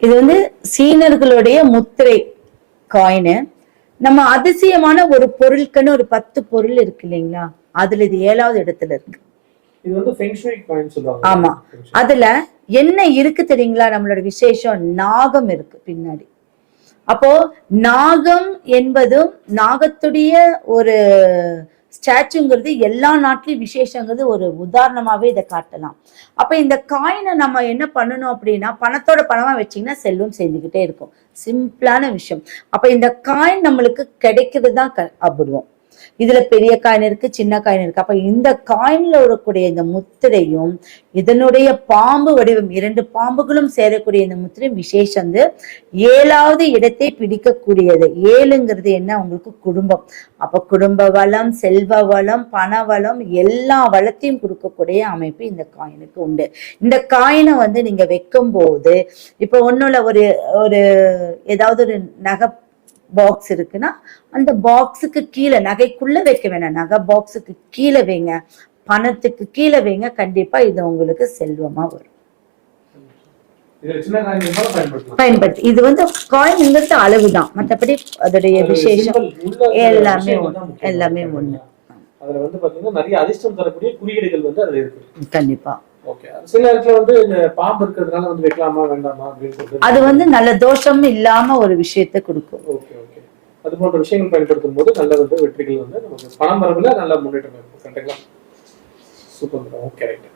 இது வந்து சீனர்களுடைய முத்திரை காயின் நம்ம அதிசயமான ஒரு பொருளுக்குன்னு ஒரு பத்து பொருள் இருக்கு இல்லைங்களா? அதுல இது ஏழாவது இடத்துல இருக்கு. ஆமா. அதுல என்ன இருக்கு தெரியுங்களா? நம்மளோட விசேஷம் நாகம் இருக்கு பின்னாடி. அப்போ நாகம் என்பதும் நாகத்துடைய ஒரு ஸ்டாச்சுங்கிறது எல்லா நாட்டிலையும் விசேஷங்கிறது ஒரு உதாரணமாவே இதை காட்டலாம். அப்ப இந்த காயினை நம்ம என்ன பண்ணணும் அப்படின்னா பணத்தோட பணமா வச்சீங்கன்னா செல்வம் சேர்ந்துக்கிட்டே இருக்கும். சிம்பிளான விஷயம். அப்ப இந்த காயின் நம்மளுக்கு கிடைக்கிறது தான் க- அபூர்வம். இதுல பெரிய காயின் இருக்கு சின்ன காயின் இருக்கு. அப்ப இந்த காயின்ல வரக்கூடிய இந்த முத்திரையும் இதனுடைய பாம்பு வடிவம் இரண்டு பாம்புகளும் சேரக்கூடிய இந்த முத்திரை விசேஷம் வந்து ஏழாவது இடத்தை பிடிக்கக்கூடியது. ஏழுங்கிறது என்ன? உங்களுக்கு குடும்பம். அப்ப குடும்ப வளம் செல்வ வளம் பண வளம் எல்லா வளத்தையும் கொடுக்கக்கூடிய அமைப்பு இந்த காயினுக்கு உண்டு. இந்த காயினை வந்து நீங்க வைக்கும் போது இப்ப ஒண்ணுல ஒரு ஒரு ஏதாவது ஒரு நகை பாக்ஸ் இருக்குன்னா அந்த பாக்ஸுக்கு கீழே நகைக்குள்ள வைக்க வேணாம். நகை பாக்ஸுக்கு கீழே வைங்க. பணத்துக்கு கீழே வைங்க. கண்டிப்பா இது உங்களுக்கு செல்வமா வரும். பயன்படுத்தி இது வந்து காயின்ங்கிறது அளவுதான். மற்றபடி அதோடைய அதோட விசேஷம் எல்லாமே. எல்லாமே ஒண்ணு. அதுல வந்து பாத்தீங்கன்னா நிறைய அதிர்ஷ்டம் தரக்கூடிய குறியீடுகள் வந்து அதுல இருக்கு. கண்டிப்பா. சில இடத்துல வந்து இந்த பாம்பு இருக்கிறதுனால வந்து வைக்கலாமா வேண்டாமா அப்படின்னு அது வந்து நல்ல தோஷம் இல்லாம ஒரு விஷயத்தை கொடுக்கும். ஓகே ஓகே அது போன்ற விஷயங்கள் பயன்படுத்தும் போது நல்ல வந்து வெற்றிகள் வந்து நமக்கு பணம் வரவுல நல்ல முன்னேற்றம் இருக்கும் கரெக்டுங்களா? சூப்பர். Okay right